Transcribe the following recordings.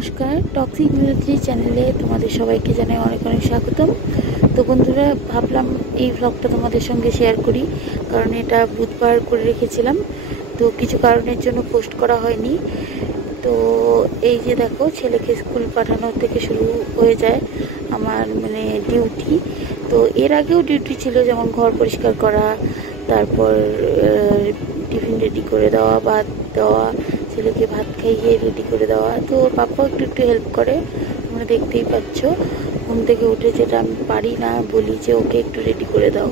নমস্কার, toxic mimicry চ্যানেলে তোমাদের সবাইকে জানাই অনেক অনেক স্বাগতম। তো বন্ধুরা, ভাবলাম এই ভ্লগটা তোমাদের সঙ্গে শেয়ার করি, কারণ এটা বুধবার করে রেখেছিলাম, তো কিছু কারণের জন্য পোস্ট করা হয়নি। তো এই যে দেখো, ছেলেকে স্কুল পাঠানোর থেকে শুরু হয়ে যায় আমার ডিউটি। তো এর আগেও ডিউটি ছিল, যেমন ঘর পরিষ্কার করা, তারপর টিফিন রেডি করে দেওয়া, ভাত দেওয়া, ছেলেকে ভাত খাইয়ে রেডি করে দেওয়া। তো ওর পাপাও একটু একটু হেল্প করে, তোমরা দেখতেই পাচ্ছ। ঘুম থেকে উঠে যেটা আমি পারি না, বলি যে ওকে একটু রেডি করে দাও,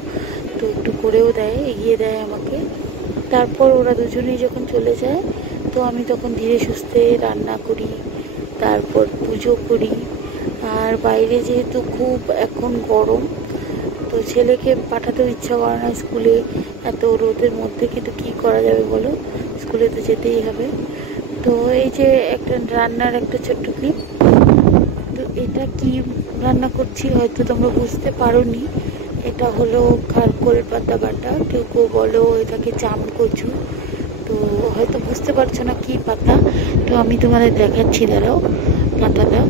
তো একটু করেও দেয়, এগিয়ে দেয় আমাকে। তারপর ওরা দুজনেই যখন চলে যায়, তো আমি তখন ধীরে সুস্থে রান্না করি, তারপর পুজো করি। আর বাইরে যেহেতু খুব এখন গরম, তো ছেলেকে পাঠাতেও ইচ্ছা করে না স্কুলে এত রোদের মধ্যে, কিন্তু কী করা যাবে বলো, স্কুলে তো যেতেই হবে। তো এই যে একটা রান্নার একটা ছোট্ট ক্লিপ। তো এটা কি রান্না করছি হয়তো তোমরা বুঝতে পারোনি। এটা হলো খারকোল পাতা বাটা, কেউ কেউ বলো এটাকে চাম কচু। তো হয়তো বুঝতে পারছো না কি পাতা, তো আমি তোমাদের দেখাচ্ছি, দাঁড়াও পাতাটা।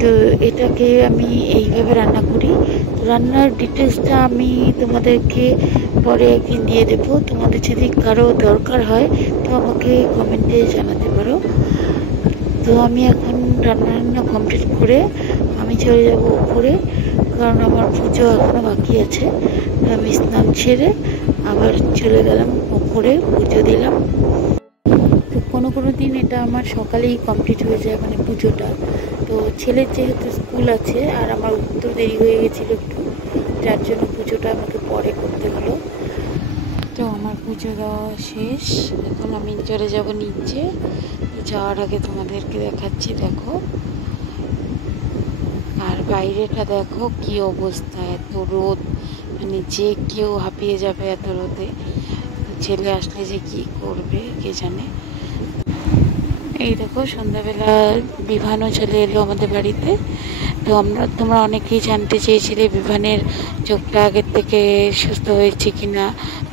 তো এটাকে আমি এইভাবে রান্না করি। রান্নার ডিটেলসটা আমি তোমাদেরকে পরে একদিন দিয়ে দেবো। তোমাদের যদি কারো দরকার হয় তো আমাকে কমেন্টে জানাতে পারো। তো আমি এখন রান্না কমপ্লিট করে আমি চলে যাব উপরে, কারণ আমার পুজো এখনও বাকি আছে। তো আমি স্নান সেরে আবার চলে গেলাম উপরে, পুজো দিলাম। তো কোনো দিন এটা আমার সকালেই কমপ্লিট হয়ে যায়, পুজোটা। তো ছেলের যেহেতু স্কুল আছে আর আমার উঠতেও দেরি হয়ে গেছিলো একটু, যার জন্য পুজোটা আমাকে পরে করতে হলো। তো আমার পুজো দেওয়া শেষ, এখন আমি চলে যাব নিচে। যাওয়ার আগে তোমাদেরকে দেখাচ্ছি, দেখো। আর বাইরেটা দেখো কি অবস্থা, এত রোদ, যে কেউ হাঁপিয়ে যাবে এত রোদে। ছেলে আসলে যে কি করবে কে জানে। এই দেখো, সন্ধ্যাবেলা বিভানও চলে এলো আমাদের বাড়িতে। তো তোমরা অনেকেই জানতে চেয়েছিলে বিভানের চোখটা আগের থেকে সুস্থ হয়েছে কিনা।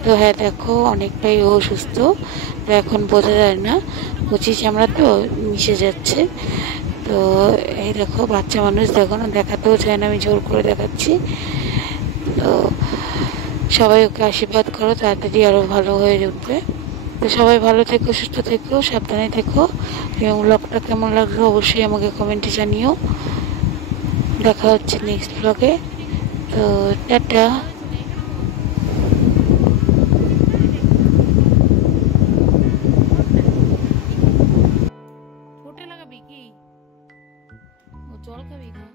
তো হ্যাঁ, দেখো অনেকটাই ও সুস্থ। তো এখন বোঝা যায় না, কচি চামড়া তো মিশে যাচ্ছে। তো এই দেখো, বাচ্চা মানুষ দেখো না, দেখাতেও চায় না, আমি জোর করে দেখাচ্ছি। তো সবাই ওকে আশীর্বাদ করো, তাড়াতাড়ি আরও ভালো হয়ে উঠবে। তো সবাই ভালো থেকো, সুস্থ থেকো, সাবধানে থেকো। এবং ব্লগটা কেমন লাগলো অবশ্যই আমাকে কমেন্টে জানিও। দেখা হচ্ছে নেক্সট ব্লগে। তো টাটা। ঠোঁটে লাগাবি কি? ও জল খাবি না?